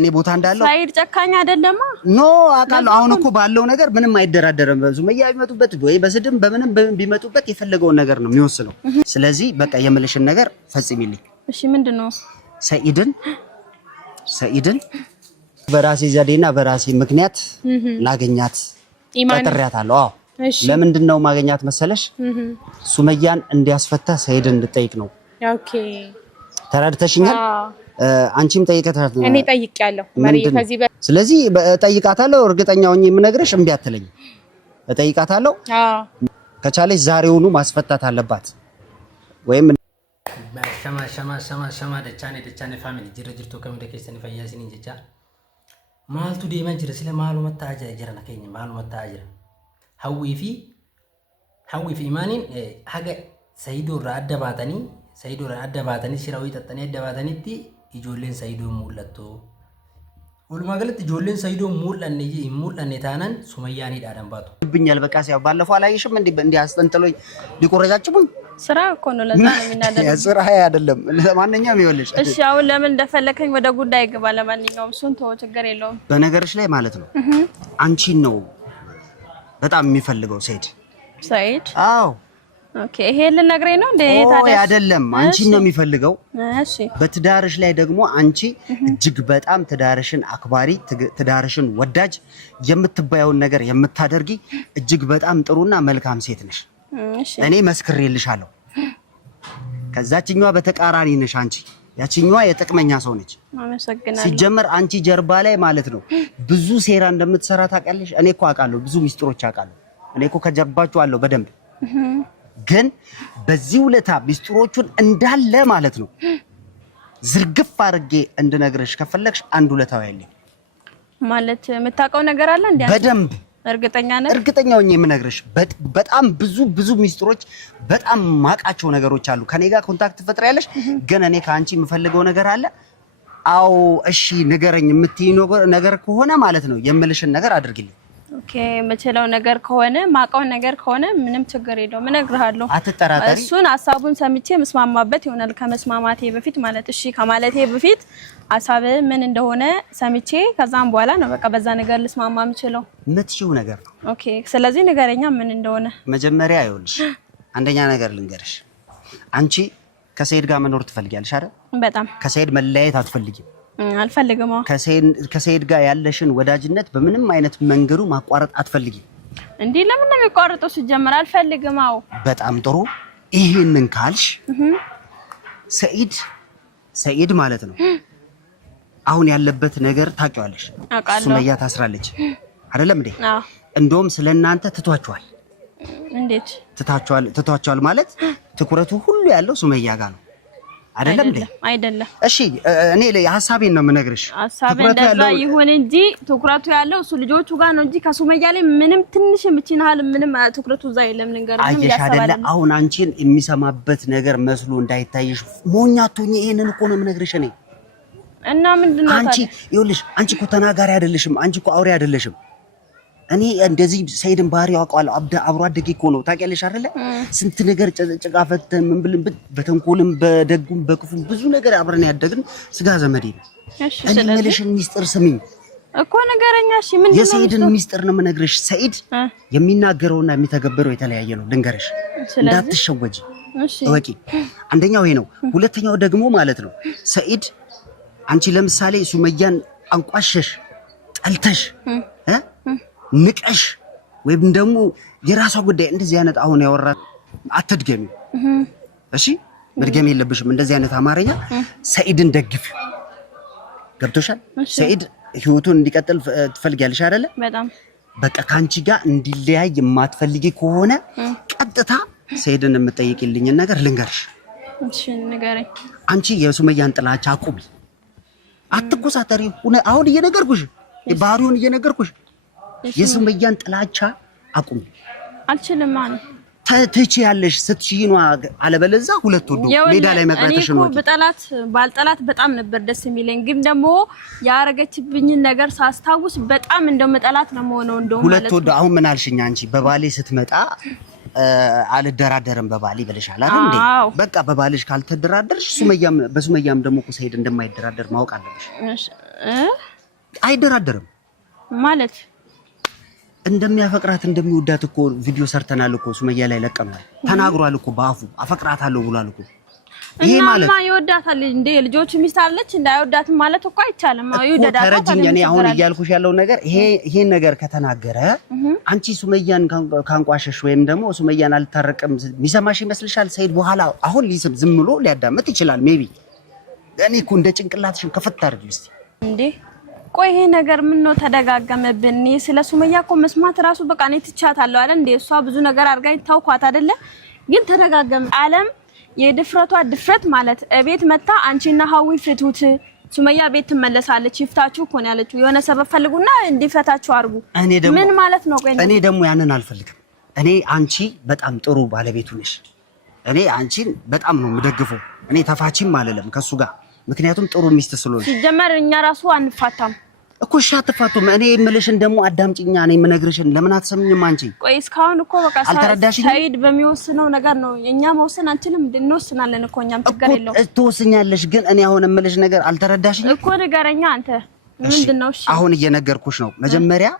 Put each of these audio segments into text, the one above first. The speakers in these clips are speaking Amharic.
እኔ ቦታ እንዳለው ሳይድ ጨካኝ አይደለማ ኖ አቃለው አሁን እኮ ባለው ነገር ምንም አይደራደረም ሱመያ ቢመጡበት ወይ በስድም በምንም በሚመጡበት የፈለገውን ነገር ነው የሚወስነው ስለዚህ በቃ የምልሽን ነገር ፈጽሚልኝ እሺ ምንድነው ሰኢድን በራሴ ዘዴና በራሴ ምክንያት ላገኛት ቀጥሬያታለሁ አዎ ለምንድነው ማገኛት መሰለሽ ሱመያን እንዲያስፈታ ሰኢድን እንድጠይቅ ነው ኦኬ ተራድተሽኛል አንቺም ጠይቀታለሽ እኔ ጠይቄያለሁ ማሪዬ ከዚህ ስለዚህ ጠይቃታለሁ እርግጠኛው ነኝ የምነግርሽ እምቢ አትለኝ ጠይቃታለሁ ከቻለሽ ዛሬውኑ ማስፈታት አለባት ወይም ሸማ ደቻኔ ፋሚሊ ጅርጅርቶ ከመደ ከሰኒ ፈያሲን እንጀቻ ማልቱ ዲማን ጅረ ስለ ማሉ መታጃ ጅረና ከኝ ማሉ መታጃ ሐዊፊ ኢማኒን ሀገ ሰይዶ አደባተኒ ሽራዊ ተጠኔ አደባተኒቲ ijoolleen saayidoo mul'attu walumaa galatti ijoolleen saayidoo mul'anne taanan sumayyaaniidhaan baatu ብኛል በቃ ሲያው ባለፈው አላየሽም እንዴ አስተንተሎኝ ሊቆረጃጭቡኝ ስራ እኮ ነው ለዛ ነው የሚናደደው ስራ አይደለም ለማንኛውም ይወልሽ እሺ አሁን ለምን እንደፈለከኝ ወደ ጉዳይ ገባ ለማንኛውም እሱን ተው ችግር የለውም በነገርሽ ላይ ማለት ነው አንቺን ነው በጣም የሚፈልገው ሰይድ አዎ ኦኬ ይሄ ልነግረኝ ነው እንዴ ታዲያ አይደለም አንቺን ነው የሚፈልገው እሺ በትዳርሽ ላይ ደግሞ አንቺ እጅግ በጣም ትዳርሽን አክባሪ ትዳርሽን ወዳጅ የምትባየውን ነገር የምታደርጊ እጅግ በጣም ጥሩና መልካም ሴት ነሽ እሺ እኔ መስክሬልሻለሁ ከዛችኛዋ በተቃራኒ ነሽ አንቺ ያችኛዋ የጥቅመኛ ሰው ነች አመሰግናለሁ ሲጀመር አንቺ ጀርባ ላይ ማለት ነው ብዙ ሴራ እንደምትሰራ ታውቃለሽ እኔ እኮ አውቃለሁ ብዙ ሚስጥሮች አውቃለሁ እኔ እኮ ከጀርባችሁ አለው በደንብ ግን በዚህ ውለታ ሚስጥሮቹን እንዳለ ማለት ነው ዝርግፍ አድርጌ እንድነግርሽ ከፈለግሽ አንድ ውለታው ያለኝ ማለት የምታውቀው ነገር አለ እንዴ በደንብ እርግጠኛ ነኝ የምነግርሽ በጣም ብዙ ሚስጥሮች በጣም ማቃቸው ነገሮች አሉ ከኔ ጋር ኮንታክት ፈጥሪያለሽ ግን እኔ ካንቺ የምፈልገው ነገር አለ አው እሺ ንገረኝ የምትይ ነገር ከሆነ ማለት ነው የምልሽን ነገር አድርግልኝ ኦኬ መቼለው ነገር ከሆነ ማቃው ነገር ከሆነ ምንም ችግር የለውም እነግርሃለሁ አትጠራጠሪ እሱን ሐሳቡን ሰምቼ መስማማበት ይሆናል ከመስማማቴ በፊት ማለት እሺ ከማለቴ በፊት ሐሳብ ምን እንደሆነ ሰምቼ ከዛም በኋላ ነው በቃ በዛ ነገር ልስማማ የምችለው ምትሽው ነገር ነው ኦኬ ስለዚህ ንገረኛ ምን እንደሆነ መጀመሪያ ይኸውልሽ አንደኛ ነገር ልንገርሽ አንቺ ከሰይድ ጋር መኖር ትፈልጊያለሽ አይደል በጣም ከሰይድ መለያየት አትፈልጊም አልፈልግም ከሰይድ ጋር ያለሽን ወዳጅነት በምንም አይነት መንገዱ ማቋረጥ አትፈልጊም እንዴ ለምን ነው የሚቋረጠው ሲጀመር አልፈልግም አው በጣም ጥሩ ይሄንን ካልሽ ሰይድ ማለት ነው አሁን ያለበት ነገር ታውቂዋለሽ ሱመያ ታስራለች አይደለም እንዴ እንደውም ስለናንተ ትቷቸዋል እንዴት ትቷቸዋል ማለት ትኩረቱ ሁሉ ያለው ሱመያ ጋር ነው አይደለም እንዴ አይደለም እሺ እኔ ሐሳቤን ነው የምነግርሽ ሐሳቤን እንደዛ ይሁን እንጂ ትኩረቱ ያለው እሱ ልጆቹ ጋር ነው እንጂ ከሱመያ ላይ ምንም ትንሽ የምትናል ምንም ትኩረቱ እዛ የለም ልንገርም ያሰባለ አሁን አንቺን የሚሰማበት ነገር መስሎ እንዳይታይሽ ሞኛቱኝ ይሄንን እኮ ነው የምነግርሽ እኔ እና ምንድነው አንቺ ይኸውልሽ አንቺ እኮ ተናጋሪ አይደለሽም አንቺ እኮ አውሬ አይደለሽም እኔ እንደዚህ ሰይድን ባህሪ ያውቃለሁ አብሮ አደጌ እኮ ነው ታውቂያለሽ አይደለ ስንት ነገር ጭቃፈተን ምን ብለን በተንኮልም በደጉም በክፉም ብዙ ነገር አብረን ያደግን ስጋ ዘመዴ ነው እሺ ለልሽን ሚስጥር ስሚኝ እኮ ነገረኛ እሺ ምንድነው የሰይድን ሚስጥር ነው የምነግርሽ ሰይድ የሚናገረውና የሚተገብረው የተለያየ ነው ልንገርሽ እንዳትሸወጂ እሺ ወቂ አንደኛው ይሄ ነው ሁለተኛው ደግሞ ማለት ነው ሰይድ አንቺ ለምሳሌ ሱመያን አንቋሸሽ ጠልተሽ ንቀሽ ወይም ደግሞ የራሷ ጉዳይ እንደዚህ አይነት አሁን ያወራ አትድገሚ እሺ መድገም የለብሽም እንደዚህ አይነት አማርኛ ሰይድን ደግፍ ገብቶሻል ሰይድ ህይወቱን እንዲቀጥል ትፈልጊያለሽ አይደለ በጣም በቃ ካንቺ ጋር እንዲለያይ የማትፈልጊ ከሆነ ቀጥታ ሰይድን የምትጠይቂልኝ ነገር ልንገርሽ እሺ ንገረኝ አንቺ የሱመያን ጥላቻ አቁሚ አትቆሳተሪ አሁን እየነገርኩሽ ባህሪውን እየነገርኩሽ የሱመያን ጥላቻ አቁሚ አልችልም ማለት ተቺ ያለሽ ስትሽይኗ አለበለዛ ሁለት ወዶ ሜዳ ላይ መቅረትሽ ነው እኔ ባልጠላት በጣም ነበር ደስ የሚለኝ ግን ደግሞ ያረገችብኝ ነገር ሳስታውስ በጣም እንደመጠላት ነው ሆነው እንደው ማለት ሁለት ወዶ አሁን ምን አልሽኝ አንቺ በባሌ ስትመጣ አልደራደርም በባሌ ብለሻል አይደል እንዴ በቃ በባልሽ ካልተደራደርሽ በሱመያም ደግሞ ሰይድ እንደማይደራደር ማወቅ አለብሽ አይደራደርም ማለት እንደሚያፈቅራት እንደሚወዳት እኮ ቪዲዮ ሰርተናል እኮ ሱመያ ላይ ለቀናል ተናግሯል እኮ በአፉ አፈቅራታለሁ ብሏል እኮ ይሄ ማለት እና ይወዳታል እንዴ ልጆች ሚስት አለች እንዳይወዳት ማለት እኮ አይቻልም ይወዳታል ተረጅኝ እኔ አሁን እያልኩሽ ያለው ነገር ይሄ ነገር ከተናገረ አንቺ ሱመያን ካንቋሸሽ ወይም ደግሞ ሱመያን አልታረቅም ሚሰማሽ ይመስልሻል ሰይድ በኋላ አሁን ሊስም ዝም ብሎ ሊያዳምጥ ይችላል ሜቢ እኔ እኮ እንደ ጭንቅላትሽን ከፈት አድርጊ እስቲ እንዴ ቆይ ይሄ ነገር ምን ነው ተደጋገመብን ስለ ሱመያ እኮ መስማት ራሱ በቃ ነው ትቻታለሁ አይደል እንዴ እሷ ብዙ ነገር አርጋ ይታውቋት አይደለ ግን ተደጋገመ ዓለም የድፍረቷ ድፍረት ማለት ቤት መጣ አንቺና ሀዊ ፍቱት ሱመያ ቤት ትመለሳለች ይፍታችሁ እኮ ነው ያለችው የሆነ ሰበብ ፈልጉና እንዲፈታችሁ አርጉ ምን ማለት ነው ቆይ እኔ ደግሞ ያንን አልፈልግም እኔ አንቺ በጣም ጥሩ ባለቤቱ ነሽ እኔ አንቺን በጣም ነው የምደግፈው እኔ ተፋቺም አለለም ከሱ ጋር ምክንያቱም ጥሩ ሚስት ስለሆነ ሲጀመር እኛ ራሱ አንፋታም እኮ ሻትፋቱም እኔ የምልሽን ደግሞ አዳምጪኛ እኔ የምነግርሽን ለምን አትሰሚኝም አንቺ ቆይ እስካሁን እኮ በቃ ሰይድ በሚወስነው ነገር ነው እኛ መወሰን አንችልም እንወስናለን እኮ እኛም ችግር የለው ትወስኛለሽ ግን እኔ አሁን የምልሽ ነገር አልተረዳሽኝም እኮ ንገረኛ አንተ ምንድነው እሺ አሁን እየነገርኩሽ ነው መጀመሪያ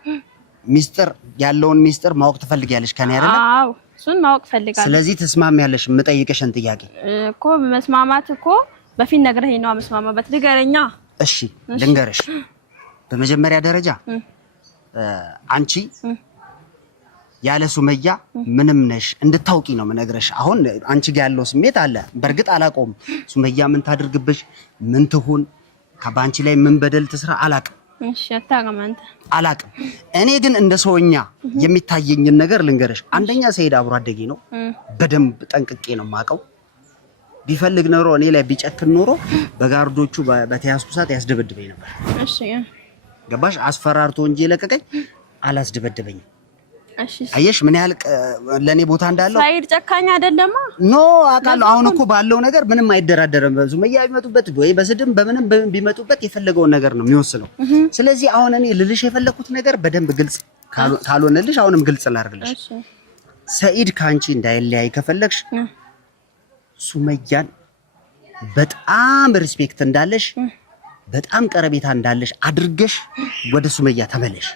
ሚስጥር ያለውን ሚስጥር ማወቅ ትፈልጊያለሽ ከኔ አይደል አዎ እሱን ማወቅ ፈልጋለሁ ስለዚህ ተስማሚያለሽ የምጠይቅሽን ጥያቄ እኮ መስማማት እኮ በፊት ነግረኸኝ ነው መስማማበት ንገረኛ እሺ ልንገርሽ በመጀመሪያ ደረጃ አንቺ ያለ ሱመያ ምንም ነሽ እንድታውቂ ነው መነግረሽ አሁን አንቺ ጋር ያለው ስሜት አለ በርግጥ አላቆም ሱመያ ምን ታድርግብሽ ምን ትሁን ከባንቺ ላይ ምን በደል ትስራ አላቅም እሺ አታገማንተ አላቅም እኔ ግን እንደ ሰውኛ የሚታየኝን ነገር ልንገርሽ አንደኛ ሰይድ አብሮ አደጌ ነው በደንብ ጠንቅቄ ነው ማቀው ቢፈልግ ኖሮ እኔ ላይ ቢጨክን ኖሮ በጋርዶቹ በተያዝኩ ሰዓት ያስደበድበኝ ነበር እሺ ገባሽ አስፈራርቶ እንጂ ለቀቀኝ አላስደበደበኝም እሺ አየሽ ምን ያህል ለኔ ቦታ እንዳለው ሰይድ ጨካኝ አይደለም ኖ አቃለው አሁን እኮ ባለው ነገር ምንም አይደራደረም ሱመያ ቢመጡበት ወይ በስድም በምንም ቢመጡበት የፈለገውን ነገር ነው የሚወስነው ስለዚህ አሁን እኔ ልልሽ የፈለኩት ነገር በደንብ ግልጽ ካልሆነልሽ አሁንም ግልጽ ላድርግልሽ እሺ ሰይድ ካንቺ እንዳይለያይ ከፈለግሽ ሱመያን በጣም ሪስፔክት እንዳለሽ በጣም ቀረቤታ እንዳለሽ አድርገሽ ወደ ሱመያ ተመለሽ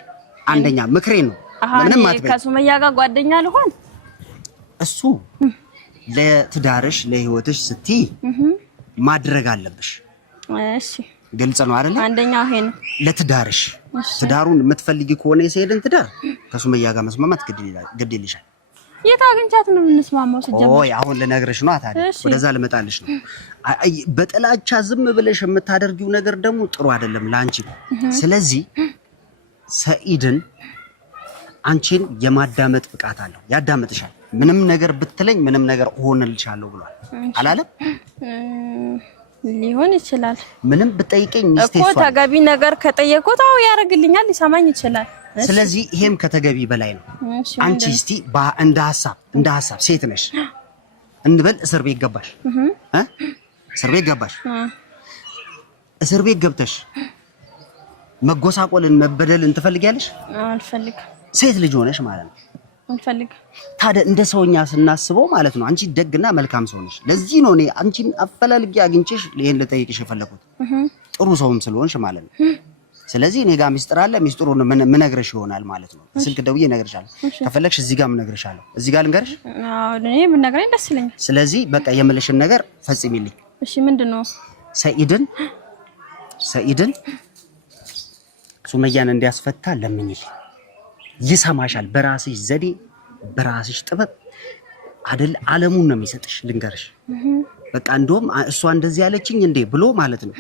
አንደኛ ምክሬ ነው ምንም አትበይ ከሱመያ ጋር ጓደኛ ልሆን እሱ ለትዳርሽ ለህይወትሽ ስቲ ማድረግ አለብሽ እሺ ግልጽ ነው አይደል አንደኛው ይሄን ለትዳርሽ ትዳሩን የምትፈልጊ ከሆነ የሰይድን ትዳር ከሱመያ ጋር መስማማት ግድ ይልሻል የታግንቻት ነው እንስማማው ሲጀምር ኦይ አሁን ለነግርሽ ነው ታዲያ ወደዛ ልመጣልሽ ነው በጥላቻ ዝም ብለሽ የምታደርጊው ነገር ደግሞ ጥሩ አይደለም ላንቺ ስለዚህ ሰይድን አንቺን የማዳመጥ ብቃት አለው ያዳምጥሻል ምንም ነገር ብትለኝ ምንም ነገር ሆነልሻለሁ ብሏል አላለም ሊሆን ይችላል ምንም ብጠይቀኝ ሚስቴ እኮ ተገቢ ነገር ከጠየቁት አው ያረግልኛል ሊሰማኝ ይችላል ስለዚህ ይሄም ከተገቢ በላይ ነው አንቺ እስቲ እንደ ሐሳብ ሴት ነሽ እንበል እስር ቤት ገባሽ እስር ቤት ገብተሽ መጎሳቆልን መበደልን ትፈልጊያለሽ አልፈልግም ሴት ልጅ ሆነሽ ማለት ነው አልፈልግም ታዲያ እንደ ሰውኛ ስናስበው ማለት ነው አንቺ ደግና መልካም ሰው ነሽ ለዚህ ነው እኔ አንቺን አፈላልጌ አግኝቼሽ ይሄን ልጠይቅሽ የፈለኩት ጥሩ ሰውም ስለሆንሽ ማለት ነው ስለዚህ እኔ ጋር ሚስጥር አለ ሚስጥሩን ምን ነግረሽ ይሆናል ማለት ነው ስልክ ደውዬ ነግርሻለሁ ከፈለግሽ እዚህ ጋር ምን ነግርሻለሁ እዚህ ጋር ልንገርሽ አዎ እኔ ምን ነግረኝ ደስ ይለኛል ስለዚህ በቃ የምልሽን ነገር ፈጽሚልኝ እሺ ምንድነው ሰይድን ሱመያን እንዲያስፈታ ለምኝልኝ ይሰማሻል በራስሽ ዘዴ በራስሽ ጥበብ አይደል ዓለሙን ነው የሚሰጥሽ ልንገርሽ በቃ እንደውም እሷ እንደዚህ ያለችኝ እንዴ ብሎ ማለት ነው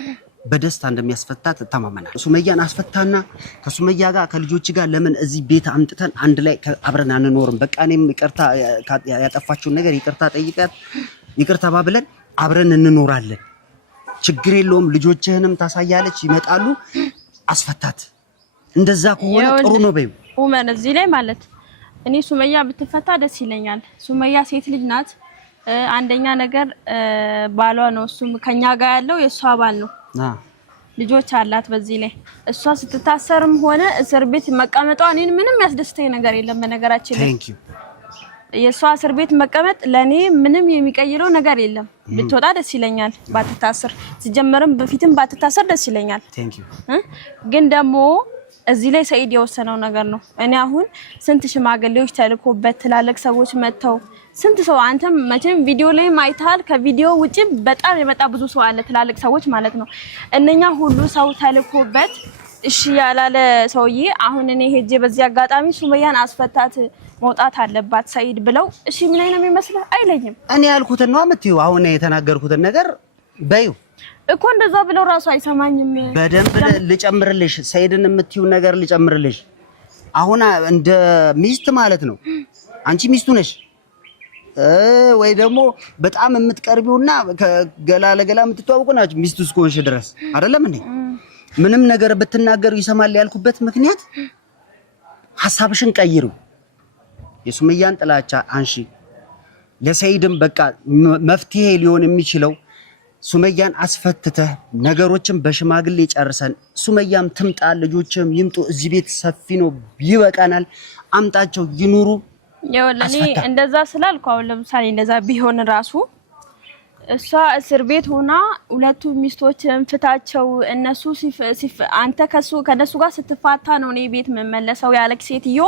በደስታ እንደሚያስፈታት ተማመናል ሱመያን አስፈታና ከሱመያ ጋር ከልጆች ጋር ለምን እዚህ ቤት አምጥተን አንድ ላይ አብረን አንኖርም በቃ እኔም ይቅርታ ያጠፋችውን ነገር ይቅርታ ጠይቃት ይቅርታ ባብለን አብረን እንኖራለን ችግር የለውም ልጆችህንም ታሳያለች ይመጣሉ አስፈታት እንደዛ ከሆነ ጥሩ ነው በይው ኡመን እዚህ ላይ ማለት እኔ ሱመያ ብትፈታ ደስ ይለኛል ሱመያ ሴት ልጅ ናት አንደኛ ነገር ባሏ ነው እሱ ከኛ ጋር ያለው የሷ ባል ነው ልጆች አላት በዚህ ላይ እሷ ስትታሰርም ሆነ እስር ቤት መቀመጧ እኔን ምንም ያስደስተኝ ነገር የለም በነገራችን ላይ የሷ እስር ቤት መቀመጥ ለኔ ምንም የሚቀይረው ነገር የለም። ብትወጣ ደስ ይለኛል ባትታሰር፣ ሲጀመርም በፊትም ባትታሰር ደስ ይለኛል። ግን ደግሞ እዚህ ላይ ሰይድ የወሰነው ነገር ነው። እኔ አሁን ስንት ሽማግሌዎች ተልኮበት ትላልቅ ሰዎች መተው ስንት ሰው አንተም መቼም ቪዲዮ ላይ አይተሃል። ከቪዲዮ ውጪ በጣም የመጣ ብዙ ሰው አለ፣ ትላልቅ ሰዎች ማለት ነው። እነኛ ሁሉ ሰው ተልኮበት እሺ ያላለ ሰውዬ አሁን እኔ ሄጄ በዚህ አጋጣሚ ሱመያን አስፈታት መውጣት አለባት ሰይድ ብለው እሺ ምን አይነት የሚመስልህ አይለኝም። እኔ ያልኩትን ነው የምትይው። አሁን የተናገርኩትን ነገር በዩ እኮ እንደዛ ብለው ራሱ አይሰማኝም። በደንብ ልጨምርልሽ፣ ሰይድን የምትይው ነገር ልጨምርልሽ። አሁን እንደ ሚስት ማለት ነው አንቺ ሚስቱ ነሽ ወይ ደግሞ በጣም የምትቀርቢውና ከገላ ለገላ የምትተዋወቁ ናችሁ ሚስቱ እስከሆንሽ ድረስ አይደለም እንዴ? ምንም ነገር ብትናገሩ ይሰማል ያልኩበት ምክንያት ሐሳብሽን ቀይሩ። የሱመያን ጥላቻ አንሺ። ለሰይድም በቃ መፍትሄ ሊሆን የሚችለው ሱመያን አስፈትተህ ነገሮችን በሽማግሌ ጨርሰን ሱመያም ትምጣ ልጆችም ይምጡ። እዚህ ቤት ሰፊ ነው ይበቃናል። አምጣቸው ይኑሩ። የወለኔ እንደዛ ስላልኩ አሁን ለምሳሌ እንደዛ ቢሆን ራሱ እሷ እስር ቤት ሆና ሁለቱ ሚስቶችን ፍታቸው እነሱ አንተ ከነሱ ጋር ስትፋታ ነው እኔ ቤት መመለሰው ያለክ ሴትዮ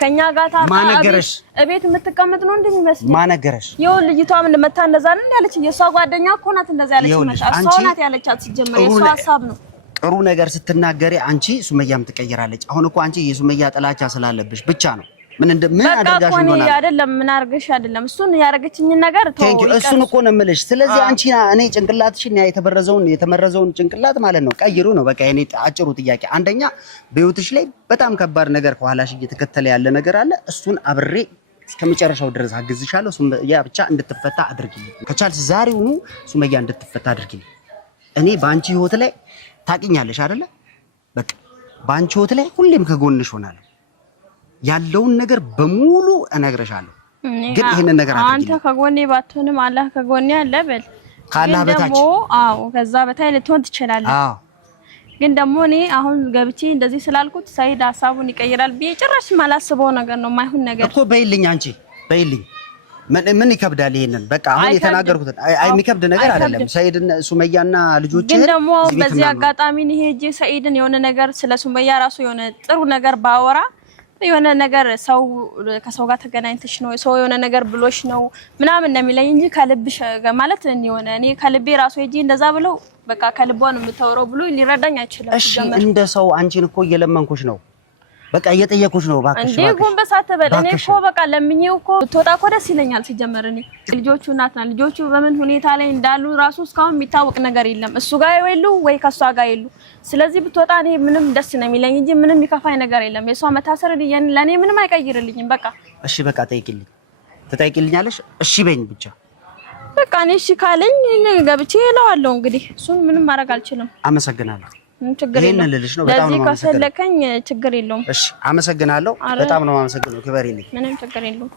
ከኛ ጋር ማነገረሽ እቤት የምትቀመጥ ነው እንደሚመስል ማነገረሽ ይኸው ልጅቷ ምን መታ እንደዛ ነው ያለች የሷ ጓደኛ እኮ ናት እንደዛ ያለች መጣ እሷ ናት ያለቻት ሲጀመር የሷ ሐሳብ ነው። ጥሩ ነገር ስትናገሪ አንቺ ሱመያም ትቀየራለች። አሁን እኮ አንቺ የሱመያ ጥላቻ ስላለብሽ ብቻ ነው ምን አደረጋሽ ነው አይደለም ምን አርገሽ አይደለም እሱን ያረጋችኝ ነገር ተው እሱን እኮ ነው የምልሽ። ስለዚህ አንቺ እኔ ጭንቅላትሽን የተመረዘውን ጭንቅላት ማለት ነው ቀይሩ ነው በቃ። እኔ አጭሩ ጥያቄ አንደኛ በህይወትሽ ላይ በጣም ከባድ ነገር ከኋላሽ እየተከተለ ያለ ነገር አለ። እሱን አብሬ እስከመጨረሻው ድረስ አግዝሻለሁ። ሱመያ ብቻ እንድትፈታ አድርጊልኝ ከቻልሽ ዛሬውኑ ሱመያ እንድትፈታ አድርጊልኝ። እኔ ባንቺ ህይወት ላይ ታቂኛለሽ አይደለ? በቃ ባንቺ ህይወት ላይ ሁሌም ከጎንሽ ሆናለሁ። ያለውን ነገር በሙሉ እነግርሻለሁ። ግን ይሄንን ነገር አትልኝ። አንተ ከጎኔ ባትሆንም አላህ ከጎኔ አለ በል። ካላህ በታች አዎ ከዛ በታይ ልትሆን ትችላለህ። አዎ ግን ደግሞ እኔ አሁን ገብቼ እንደዚህ ስላልኩት ሰይድ ሐሳቡን ይቀይራል ቢጭራሽ ማላስበው ነገር ነው ማይሆን ነገር እኮ በይልኝ። አንቺ በይልኝ ምን ይከብዳል? ይሄንን በቃ አሁን የተናገርኩት የሚከብድ ነገር አይደለም። ሰይድና ሱመያና ልጆች ግን ደግሞ በዚህ አጋጣሚ ነው ሄጄ ሰይድን የሆነ ነገር ስለ ሱመያ ራሱ የሆነ ጥሩ ነገር ባወራ የሆነ ነገር ሰው ከሰው ጋር ተገናኝተሽ ነው ሰው የሆነ ነገር ብሎሽ ነው ምናምን እንደሚለኝ እንጂ ከልብሽ ማለት የሆነ እኔ ከልቤ ራሱ ሄጄ እንደዛ ብለው በቃ ከልቧን የምታወራው ብሎ ሊረዳኝ አይችልም። እሺ እንደ ሰው አንቺን እኮ እየለመንኩሽ ነው በቃ እየጠየኩሽ ነው ባክሽ እንዴ ጎንበስ አትበል። እኔ እኮ በቃ ለምኜው እኮ ብትወጣ እኮ ደስ ይለኛል። ሲጀመር እኔ ልጆቹ እናት ናት። ልጆቹ በምን ሁኔታ ላይ እንዳሉ ራሱ እስካሁን የሚታወቅ ነገር የለም። እሱ ጋር ይወሉ ወይ ከሷ ጋር ይሉ። ስለዚህ ብትወጣ እኔ ምንም ደስ ነው የሚለኝ እንጂ ምንም ይከፋኝ ነገር የለም። የሷ መታሰር ለኔ ምንም አይቀይርልኝም። በቃ እሺ በቃ ጠይቂልኝ። ትጠይቂልኛለሽ? እሺ በይኝ ብቻ በቃ እኔ እሺ ካለኝ ገብቼ እለዋለሁ። እንግዲህ እሱን ምንም ማድረግ አልችልም። አመሰግናለሁ። ችግር የለውም። ለዚህ ከሰለከኝ ችግር የለውም። እሺ አመሰግናለሁ። በጣም ነው የማመሰግነው። ክበሪልኝ። ምንም ችግር የለውም።